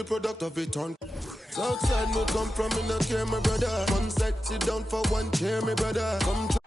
the product of it on. Southside me come from, me no care, my brother. One side, sit down for one chair, my brother. Come to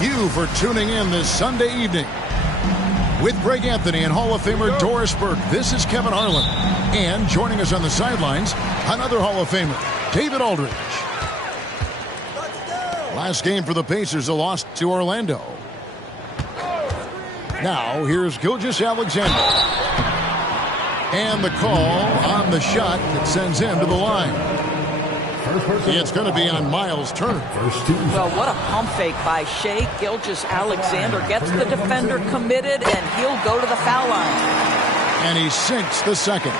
you for tuning in this Sunday evening. With Greg Anthony and Hall of Famer Doris Burke, this is Kevin Harlan. And joining us on the sidelines, another Hall of Famer, David Aldridge. Last game for the Pacers, a loss to Orlando. Now, here's Gilgeous-Alexander. And the call on the shot that sends him to the line. It's going to be on Miles Turner. Well, what a pump fake by Shai Gilgeous-Alexander. Gets the defender committed, and he'll go to the foul line. And he sinks the second.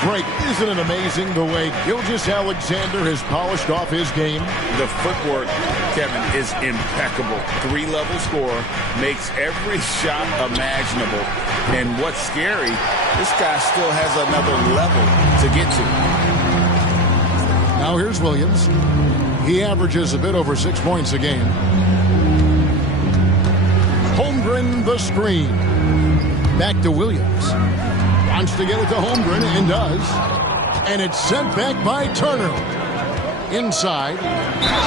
Greg, isn't it amazing the way Gilgeous-Alexander has polished off his game? The footwork, Kevin, is impeccable. Three-level scorer, makes every shot imaginable. And what's scary, this guy still has another level to get to. Now here's Williams. He averages a bit over 6 points a game. Holmgren the screen. Back to Williams. Wants to get it to Holmgren and does. And it's sent back by Turner. Inside.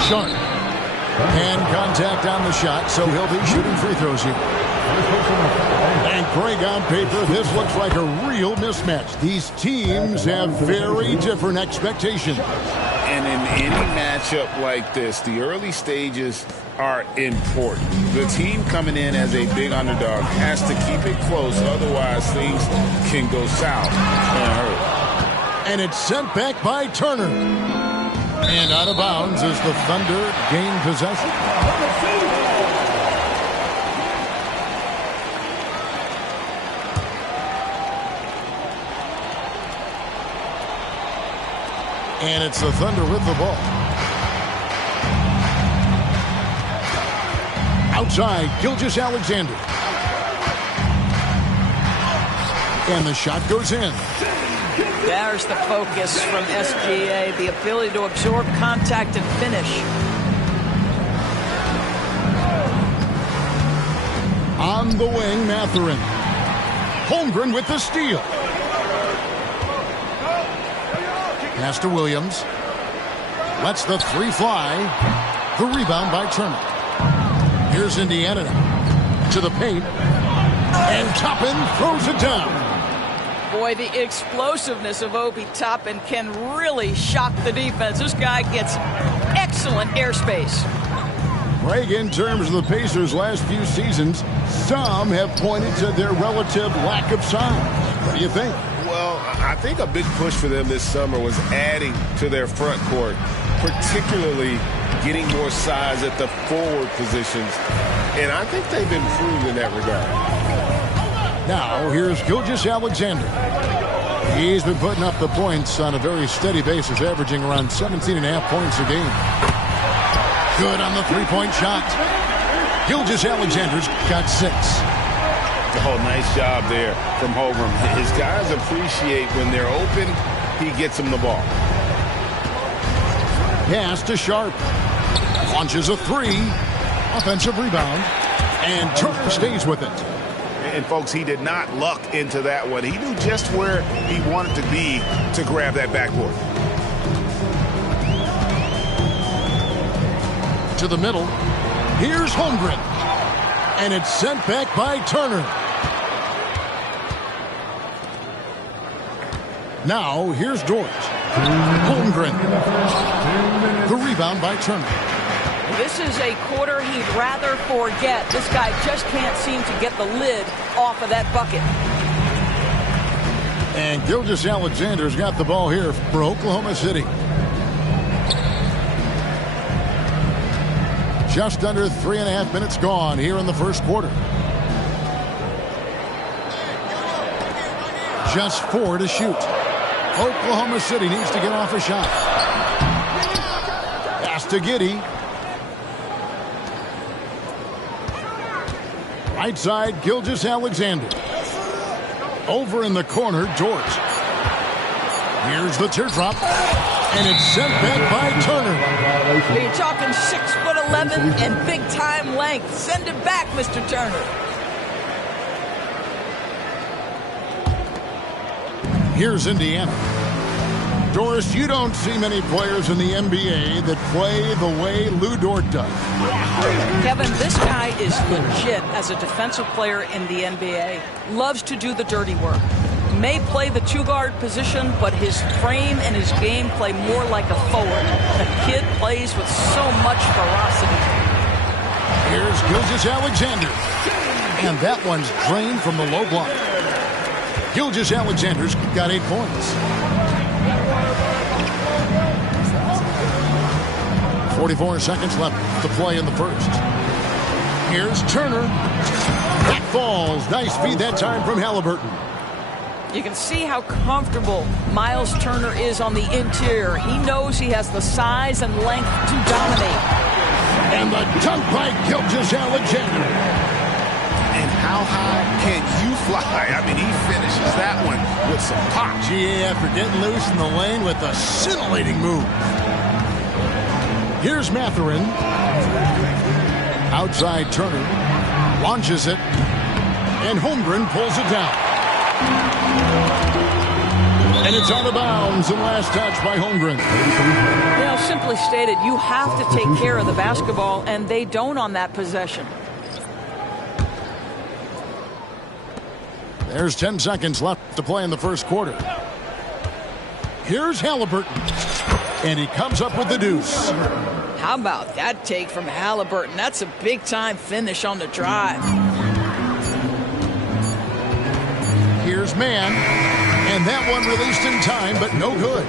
Sharp. And contact on the shot, so he'll be shooting free throws here. And Greg, on paper, this looks like a real mismatch. These teams have very different expectations. And in any matchup like this, the early stages are important. The team coming in as a big underdog has to keep it close, otherwise things can go south and hurt. And it's sent back by Turner. And out of bounds as the Thunder gain possession. And it's the Thunder with the ball. Outside, Gilgeous-Alexander. And the shot goes in. There's the focus from SGA, the ability to absorb contact and finish. On the wing, Mathurin. Holmgren with the steal. Pass to Williams. Lets the three fly. The rebound by Turner. Here's Indiana now. To the paint. And Toppin throws it down. Boy, the explosiveness of Obi Toppin can really shock the defense. This guy gets excellent airspace. Greg, in terms of the Pacers' last few seasons, some have pointed to their relative lack of size. What do you think? Well, I think a big push for them this summer was adding to their front court, particularly getting more size at the forward positions. And I think they've improved in that regard. Now, here's Gilgeous-Alexander. He's been putting up the points on a very steady basis, averaging around 17.5 points a game. Good on the three-point shot. Gilgeous-Alexander's got 6. Oh, nice job there from Holmgren. His guys appreciate when they're open, he gets them the ball. Pass to Sharp. Launches a 3. Offensive rebound. And Turner stays with it. And, folks, he did not luck into that one. He knew just where he wanted to be to grab that backboard. To the middle. Here's Holmgren. And it's sent back by Turner. Now, here's George. Holmgren. The rebound by Turner. This is a quarter he'd rather forget. This guy just can't seem to get the lid off of that bucket. And Gilgeous-Alexander's got the ball here for Oklahoma City. Just under 3.5 minutes gone here in the first quarter. Just 4 to shoot. Oklahoma City needs to get off a shot. Pass to Giddey. Right side, Gilgeous-Alexander. Over in the corner, George. Here's the teardrop. And it's sent back by Turner. You're talking 6'11" and big-time length. Send it back, Mr. Turner. Here's Indiana. Doris, you don't see many players in the NBA that play the way Lu Dort does. Kevin, this guy is legit as a defensive player in the NBA. Loves to do the dirty work. May play the two-guard position, but his frame and his game play more like a forward. The kid plays with so much ferocity. Here's Gilgeous-Alexander. And that one's drained from the low block. Gilgeous-Alexander's got 8 points. 44 seconds left to play in the first. Here's Turner. That falls. Nice feed that time from Halliburton. You can see how comfortable Miles Turner is on the interior. He knows he has the size and length to dominate. And the dunk by Gilgeous-Alexander. And how high can you fly? I mean, he finishes that one with some pop. GA after getting loose in the lane with a scintillating move. Here's Mathurin. Outside Turner. Launches it. And Holmgren pulls it down. And it's out of bounds. And last touch by Holmgren. You know, simply stated, you have to take care of the basketball, and they don't on that possession. There's 10 seconds left to play in the first quarter. Here's Halliburton. And he comes up with the deuce. How about that take from Halliburton? That's a big-time finish on the drive. Here's Mann. And that one released in time, but no good.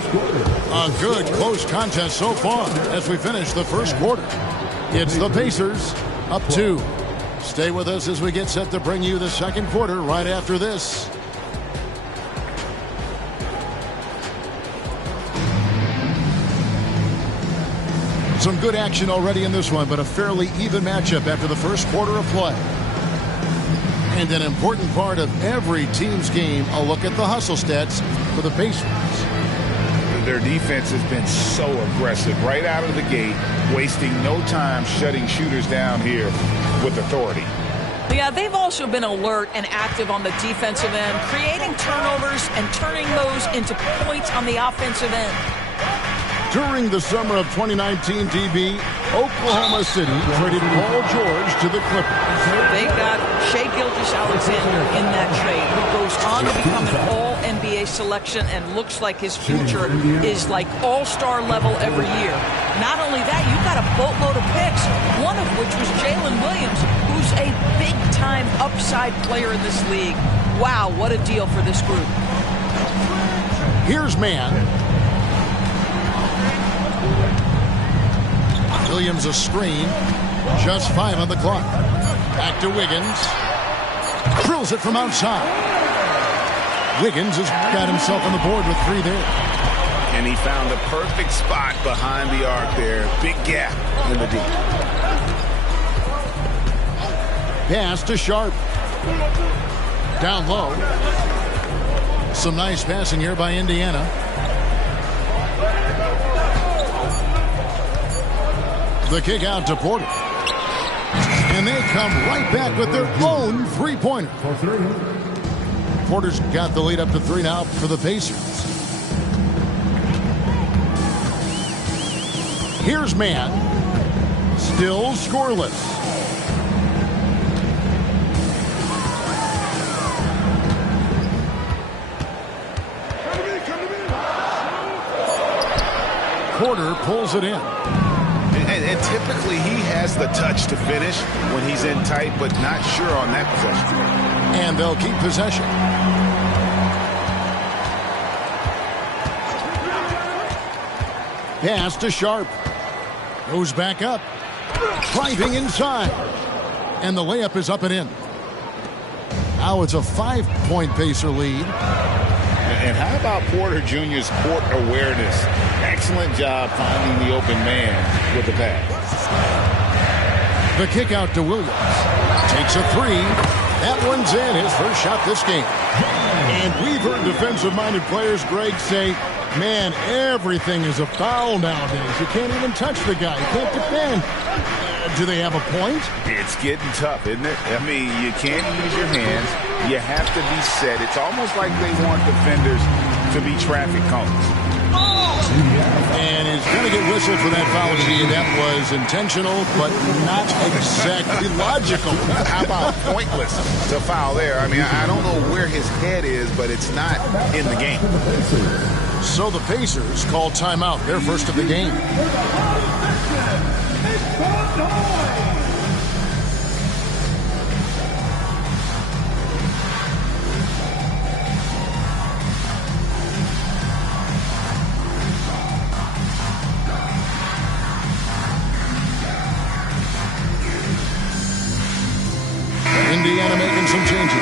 A good, close contest so far as we finish the first quarter. It's the Pacers up 2. Stay with us as we get set to bring you the second quarter right after this. Some good action already in this one, but a fairly even matchup after the first quarter of play. And an important part of every team's game, a look at the hustle stats for the Pacers. Their defense has been so aggressive right out of the gate, wasting no time shutting shooters down here with authority. Yeah, they've also been alert and active on the defensive end, creating turnovers and turning those into points on the offensive end. During the summer of 2019, DB, Oklahoma City traded Paul George to the Clippers. They got Shai Gilgeous-Alexander in that trade, who goes on to become an all-NBA selection and looks like his future is like all-star level every year. Not only that, you've got a boatload of picks, one of which was Jalen Williams, who's a big-time upside player in this league. Wow, what a deal for this group. Here's Mann. Williams a screen. Just 5 on the clock. Back to Wiggins. Drills it from outside. Wiggins has got himself on the board with 3 there. And he found the perfect spot behind the arc there. Big gap in the deep. Pass to Sharp. Down low. Some nice passing here by Indiana. The kick out to Porter. And they come right back with their own three-pointer. Porter's got the lead up to 3 now for the Pacers. Here's Mann. Still scoreless. Porter pulls it in. And typically he has the touch to finish when he's in tight, but not sure on that possession. And they'll keep possession. Pass to Sharp. Goes back up. Driving inside. And the layup is up and in. Now it's a 5-point Pacer lead. And how about Porter Jr.'s court awareness? Excellent job finding the open man with the pass. The kick out to Williams. Takes a three. That one's in. His first shot this game. And we've heard defensive-minded players, Greg, say, man, everything is a foul nowadays. You can't even touch the guy. You can't defend. Do they have a point? It's getting tough, isn't it? I mean, you can't use your hands. You have to be set. It's almost like they want defenders to be traffic cones. And he's going to get whistled for that foul, G. That was intentional, but not exactly logical. How about pointless to foul there? I mean, I don't know where his head is, but it's not in the game. So the Pacers call timeout, their first of the game. Indiana making some changes.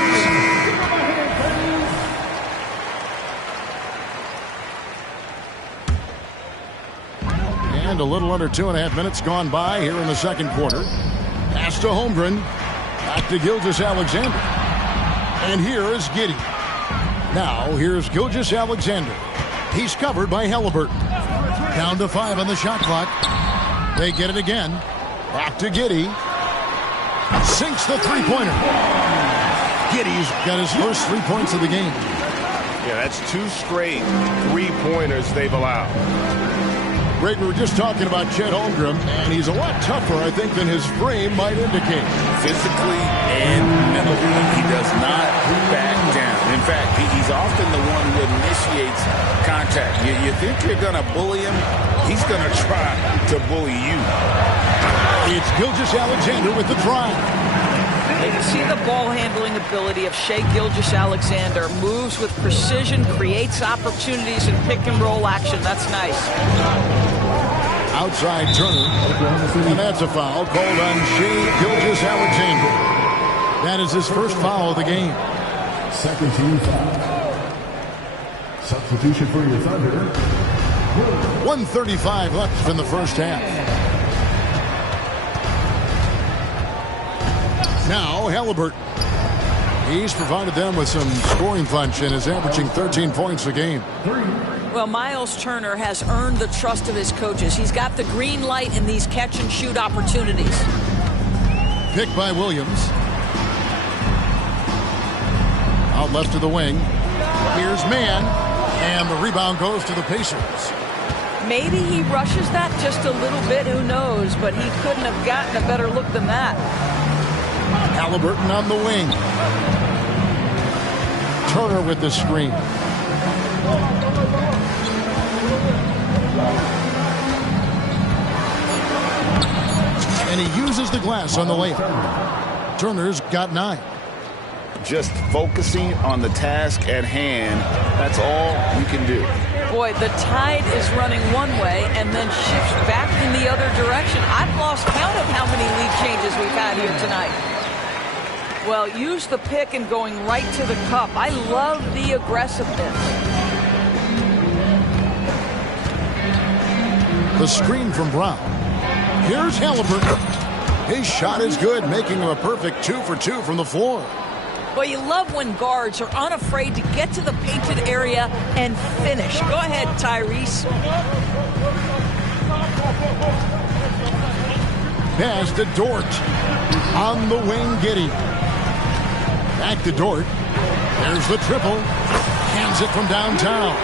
And a little under 2.5 minutes gone by here in the second quarter. Pass to Holmgren. Back to Gilgeous-Alexander. And here is Giddey. Now here's Gilgeous-Alexander. He's covered by Halliburton. Down to 5 on the shot clock. They get it again. Back to Giddey. Sinks the three-pointer. Giddey's got his first 3 points of the game. Yeah, that's 2 straight three-pointers they've allowed. Greg, we were just talking about Chet Holmgren, and he's a lot tougher, I think, than his frame might indicate. Physically and mentally, he does not back down. In fact, he's often the one who initiates contact. You think you're going to bully him? He's going to try to bully you. It's Gilgeous-Alexander with the drive. You can see the ball handling ability of Shai Gilgeous-Alexander. Moves with precision, creates opportunities in pick and roll action. That's nice. Outside Turner. And that's a foul called on Shai Gilgeous-Alexander. That is his first foul of the game. Second team foul. Substitution for your Thunder. 1:35 left in the first half. Now Halliburton. He's provided them with some scoring punch and is averaging 13 points a game. Well, Miles Turner has earned the trust of his coaches. He's got the green light in these catch-and-shoot opportunities. Picked by Williams. Out left to the wing. Here's Mann. And the rebound goes to the Pacers. Maybe he rushes that just a little bit. Who knows? But he couldn't have gotten a better look than that. Halliburton on the wing. Turner with the screen. And he uses the glass on the layup. Turner's got 9. Just focusing on the task at hand, that's all you can do. Boy, the tide is running one way and then shifts back in the other direction. I've lost count of how many lead changes we've had here tonight. Well, use the pick and going right to the cup. I love the aggressiveness. The screen from Brown. Here's Halliburton. His shot is good, making him a perfect 2 for 2 from the floor. Well, you love when guards are unafraid to get to the painted area and finish. Go ahead, Tyrese. Pass to Dort. On the wing, Giddey. Back to Dort. There's the triple. Hands it from downtown.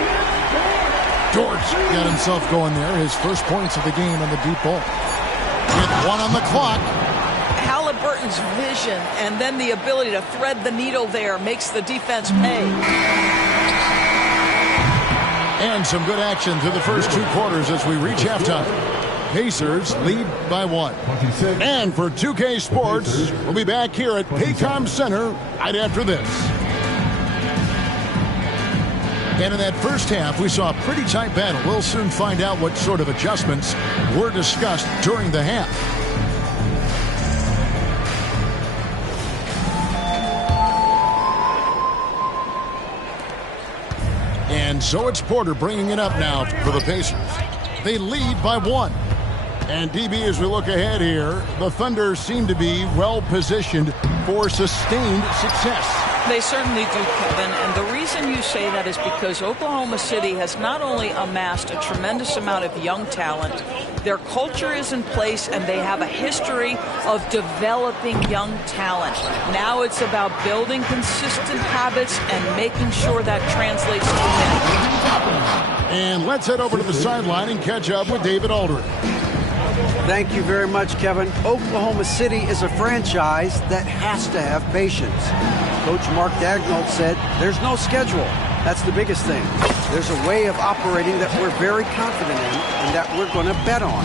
Dort's got himself going there. His first points of the game on the deep ball. With 1 on the clock. Halliburton's vision and then the ability to thread the needle there makes the defense pay. And some good action through the first 2 quarters as we reach halftime. Pacers lead by 1. And for 2K Sports, we'll be back here at Paycom Center right after this. And in that first half, we saw a pretty tight battle. We'll soon find out what sort of adjustments were discussed during the half. And so it's Porter bringing it up now for the Pacers. They lead by 1. And DB, as we look ahead here, the Thunder seem to be well positioned for sustained success. They certainly do, Kevin. And the reason you say that is because Oklahoma City has not only amassed a tremendous amount of young talent, their culture is in place, and they have a history of developing young talent. Now it's about building consistent habits and making sure that translates to winning. And let's head over to the sideline and catch up with David Aldridge. Thank you very much, Kevin. Oklahoma City is a franchise that has to have patience. Coach Mark Daigneault said there's no schedule. That's the biggest thing. There's a way of operating that we're very confident in and that we're going to bet on.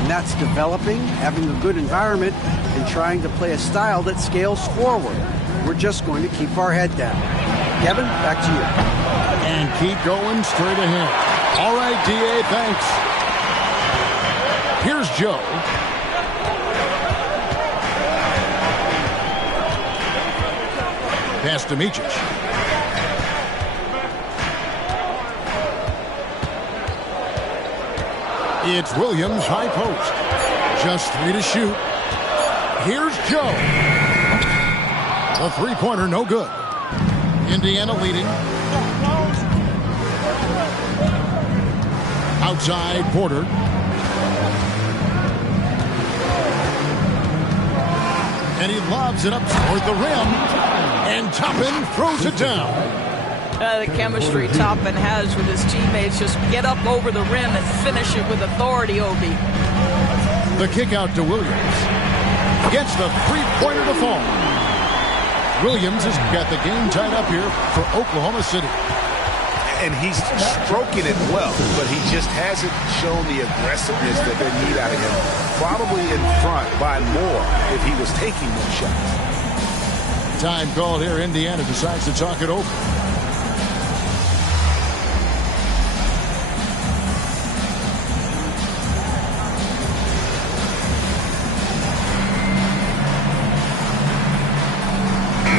And that's developing, having a good environment, and trying to play a style that scales forward. We're just going to keep our head down. Kevin, back to you. And keep going straight ahead. All right, D.A., thanks. Here's Joe. Pass to Micic. It's Williams, high post. Just 3 to shoot. Here's Joe. The three-pointer, no good. Indiana leading. Outside, Porter. And he lobs it up toward the rim. And Toppin throws it down. The chemistry Toppin has with his teammates. Just get up over the rim and finish it with authority, Obi. The kick out to Williams. Gets the three-pointer to fall. Williams has got the game tied up here for Oklahoma City. And he's stroking it well, but he just hasn't shown the aggressiveness that they need out of him. Probably in front by more if he was taking those shots. Time called here. Indiana decides to talk it over.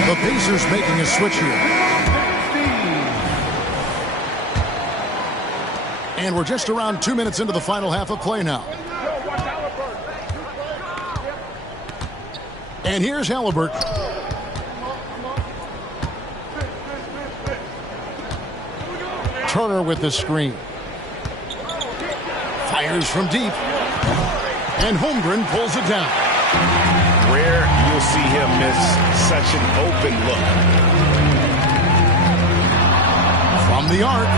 The Pacers making a switch here. And we're just around 2 minutes into the final half of play now. And here's Halliburton. Turner with the screen. Fires from deep. And Holmgren pulls it down. Rare you'll see him miss such an open look. From the arc.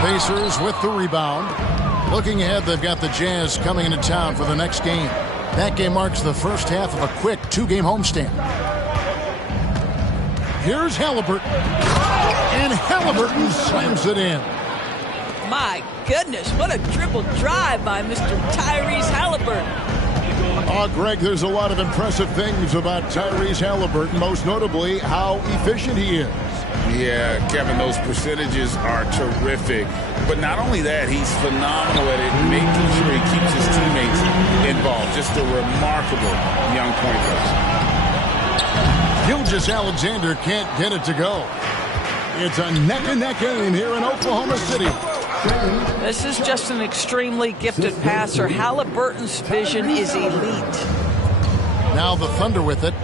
Pacers with the rebound. Looking ahead, they've got the Jazz coming into town for the next game. That game marks the first half of a quick 2-game homestand. Here's Halliburton. And Halliburton slams it in. My goodness, what a dribble drive by Mr. Tyrese Halliburton. Oh, Greg, there's a lot of impressive things about Tyrese Halliburton, most notably how efficient he is. Yeah, Kevin, those percentages are terrific. But not only that, he's phenomenal at it, making sure he keeps his teammates involved. Just a remarkable young point guard. Gilgeous-Alexander can't get it to go. It's a neck-and-neck game here in Oklahoma City. This is just an extremely gifted passer. Halliburton's vision is elite. Now the Thunder with it.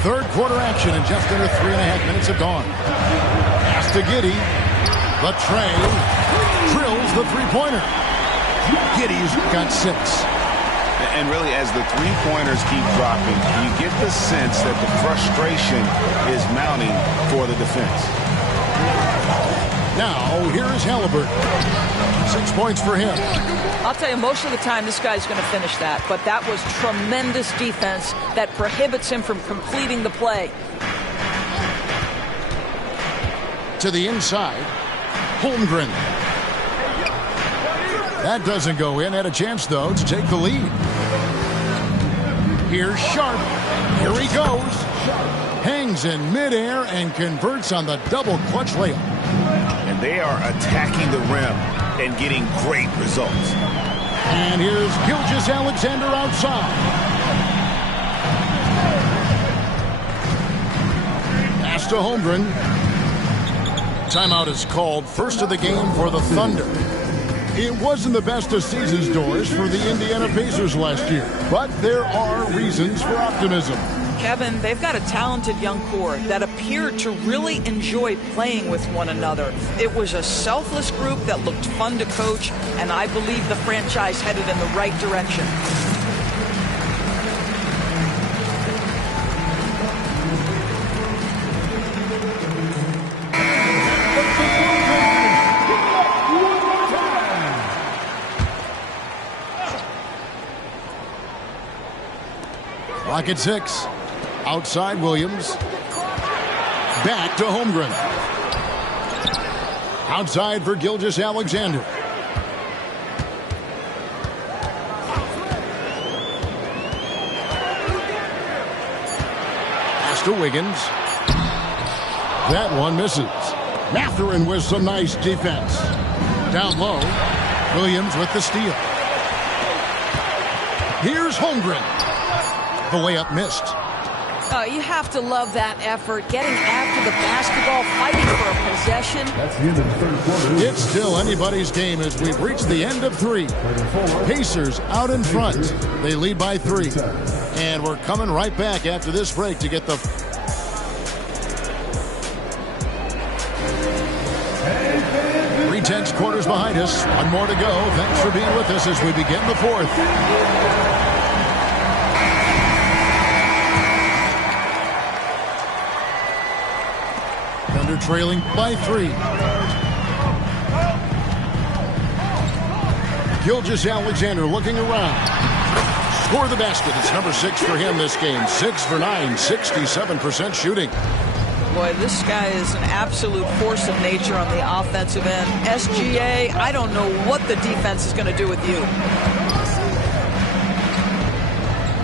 Third quarter action in just under 3.5 minutes have gone. Pass to Giddey. The tray. Drills the three-pointer. Giddey's got 6. And really, as the three-pointers keep dropping, you get the sense that the frustration is mounting for the defense. Now, here is Halliburton. 6 points for him. I'll tell you, most of the time this guy's going to finish that, but that was tremendous defense that prohibits him from completing the play. To the inside. Holmgren. That doesn't go in. Had a chance, though, to take the lead. Here's Sharp. Here he goes. Hangs in midair and converts on the double clutch layup. And they are attacking the rim and getting great results. And here's Gilgeous-Alexander outside. Pass to Holmgren. Timeout is called. First of the game for the Thunder. It wasn't the best of season's doors for the Indiana Pacers last year, but there are reasons for optimism. Kevin, they've got a talented young core that appeared to really enjoy playing with one another. It was a selfless group that looked fun to coach, and I believe the franchise headed in the right direction. Clock at 6. Outside Williams. Back to Holmgren. Outside for Gilgeous-Alexander. Pass to Wiggins. That one misses. Mathurin with some nice defense. Down low. Williams with the steal. Here's Holmgren. The layup missed. You have to love that effort, getting after the basketball, fighting for a possession. That's the end of the third quarter. It's still anybody's game as we've reached the end of 3. Pacers out in front. They lead by 3. And we're coming right back after this break to get the... 3 quarters behind us. One more to go. Thanks for being with us as we begin the 4th. Thunder trailing by 3. Gilgeous-Alexander looking around. Score the basket. It's number 6 for him this game. 6 for 9, 67% shooting. Boy, this guy is an absolute force of nature on the offensive end. SGA, I don't know what the defense is going to do with you.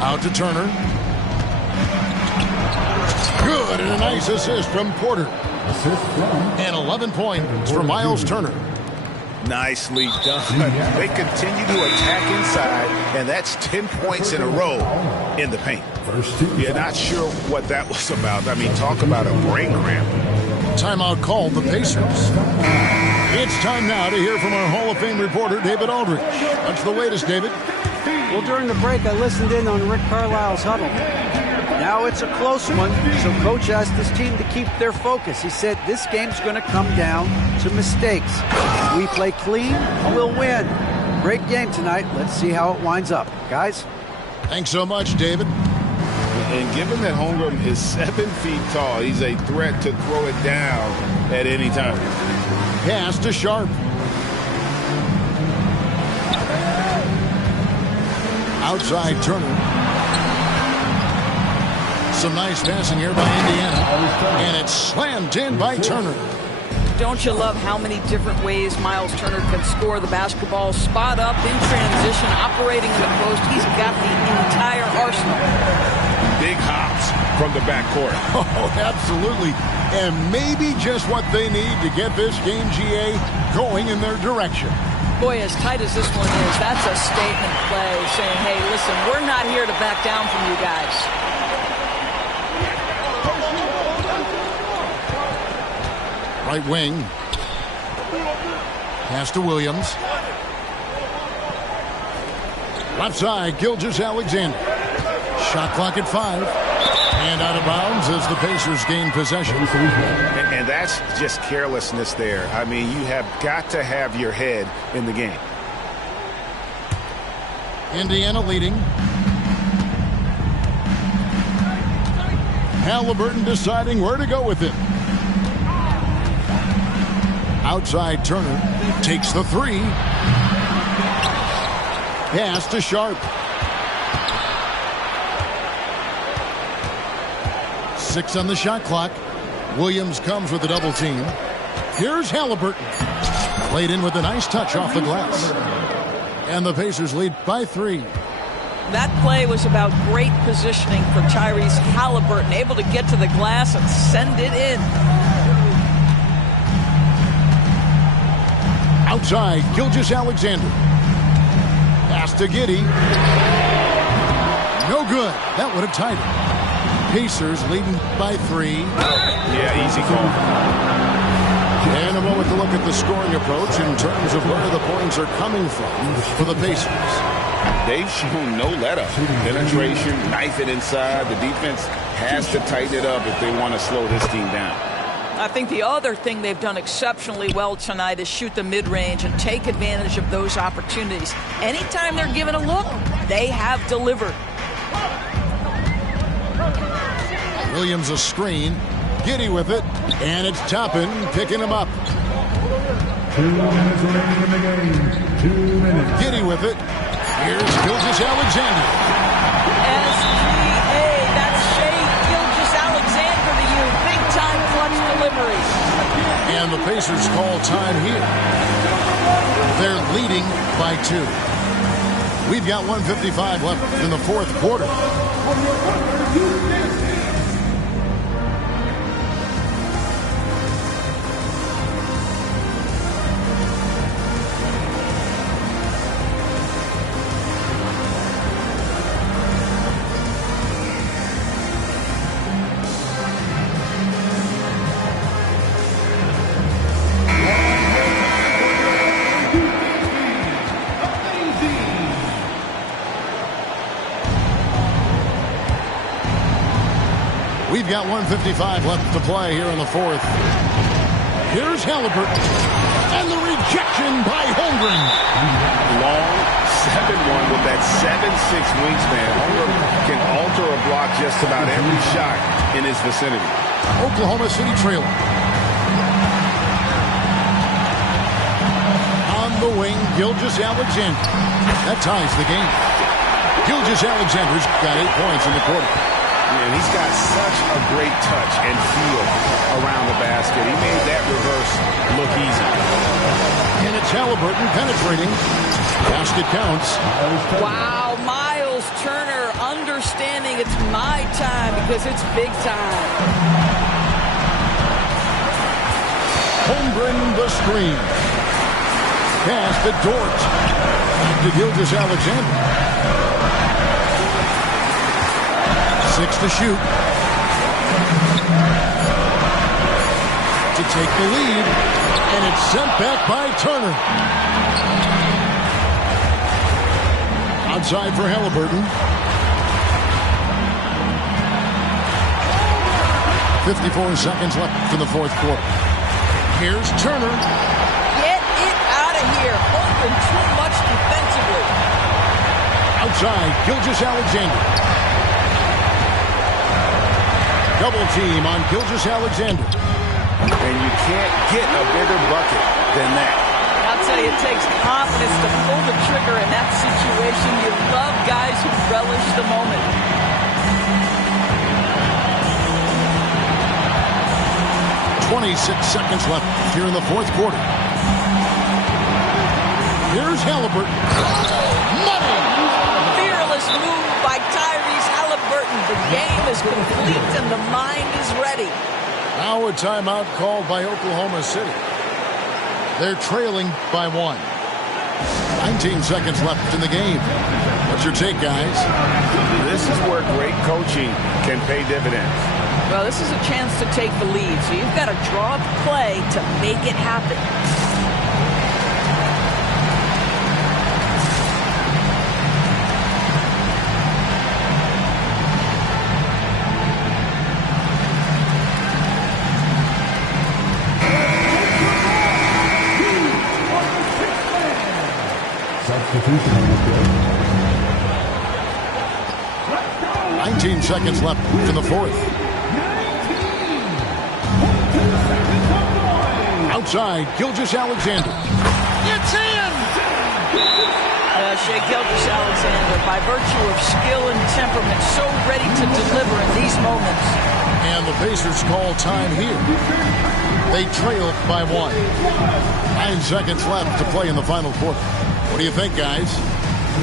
Out to Turner. Good, and a nice assist from Porter. And 11 points for Miles Turner. Nicely done. They continue to attack inside, and that's 10 points in a row in the paint. You're not sure what that was about. I mean, talk about a brain cramp. Timeout called the Pacers. It's time now to hear from our Hall of Fame reporter, David Aldridge. What's the latest, David? Well, during the break, I listened in on Rick Carlisle's huddle. Now it's a close one, so Coach asked his team to keep their focus. He said this game's going to come down to mistakes. If we play clean, we'll win. Great game tonight. Let's see how it winds up. Guys? Thanks so much, David. And given that Holmgren is 7 feet tall, he's a threat to throw it down at any time. Pass to Sharp. Outside Turner. Some nice passing here by Indiana. And it's slammed in by Turner. Don't you love how many different ways Miles Turner can score the basketball? Spot up, in transition, operating in the post. He's got the entire arsenal. Big hops from the backcourt. Oh, absolutely. And maybe just what they need to get this game, GA, going in their direction. Boy, as tight as this one is, that's a statement play saying, hey, listen, we're not here to back down from you guys. Right wing. Pass to Williams. Left side, Gilgeous-Alexander. Shot clock at 5. And out of bounds as the Pacers gain possession. And that's just carelessness there. I mean, you have got to have your head in the game. Indiana leading. Halliburton deciding where to go with it. Outside Turner takes the 3. Pass to Sharp. 6 on the shot clock. Williams comes with a double team. Here's Halliburton. Played in with a nice touch off the glass. And the Pacers lead by 3. That play was about great positioning for Tyrese Halliburton, able to get to the glass and send it in. Outside, Gilgeous-Alexander. Pass to Giddey. No good. That would have tied it. Pacers leading by 3. Yeah, easy call. And a moment to look at the scoring approach in terms of where the points are coming from for the Pacers. They've shown no let-up. Penetration, knife it inside. The defense has to tighten it up if they want to slow this team down. I think the other thing they've done exceptionally well tonight is shoot the mid-range and take advantage of those opportunities. Anytime they're given a look, they have delivered. Williams a screen. Giddey with it. And it's Toppin picking him up. 2 minutes remaining in the game. 2 minutes. Giddey with it. Here's Gilgeous-Alexander. SGA, that's Shai Gilgeous-Alexander to you. Big-time clutch delivery. And the Pacers call time here. They're leading by 2. We've got 1:55 left in the fourth quarter. We've got 1:55 left to play here in the fourth. Here's Halliburton. And the rejection by Holmgren. Long 7-1 with that 7'6" wingspan. Holmgren can alter a block just about every shot in his vicinity. Oklahoma City trailing. On the wing, Gilgeous-Alexander. That ties the game. Gilgeous-Alexander's got 8 points in the quarter. And he's got such a great touch and feel around the basket. He made that reverse look easy. And it's Halliburton penetrating. Basket counts. Wow, Miles Turner understanding it's my time because it's big time. Holmgren the screen. Pass to Dort. To Gilgeous-Alexander. 6 to shoot. To take the lead. And it's sent back by Turner. Outside for Halliburton. 54 seconds left in the fourth quarter. Here's Turner. Get it out of here. Holmgren too much defensively. Outside, Gilgeous-Alexander. Double team on Gilgeous-Alexander. And you can't get a bigger bucket than that. I'll tell you, it takes confidence to pull the trigger in that situation. You love guys who relish the moment. .26 seconds left here in the fourth quarter. Here's Halliburton. Money! Fearless move by Tyrese Halliburton. The game is complete and the mind is ready. Now a timeout called by Oklahoma City. They're trailing by 1. 19 seconds left in the game. What's your take, guys? This is where great coaching can pay dividends. Well, this is a chance to take the lead, so you've got to draw up play to make it happen. Substitution on the field. 19 seconds left in the fourth. Outside, Gilgeous-Alexander. It's in! Shai Gilgeous-Alexander, by virtue of skill and temperament, so ready to deliver in these moments. And the the Pacers call time here. They trail by 1. 9 seconds left to play in the final quarter. What do you think, guys?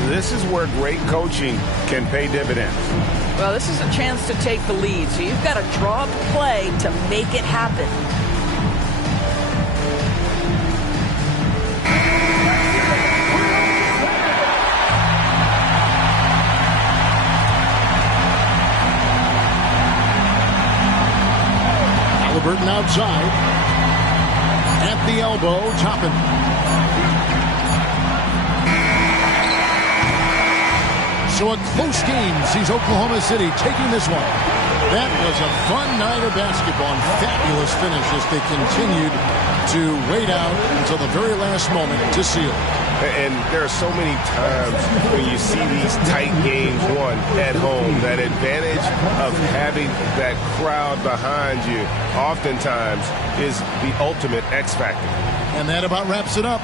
This is where great coaching can pay dividends. Well, this is a chance to take the lead, so you've got to draw up a play to make it happen. Halliburton outside. At the elbow, Toppin. So a close game sees Oklahoma City taking this one. That was a fun night of basketball and fabulous finish as they continued to wait out until the very last moment to seal. And there are so many times when you see these tight games won at home, that advantage of having that crowd behind you oftentimes is the ultimate X factor. And that about wraps it up.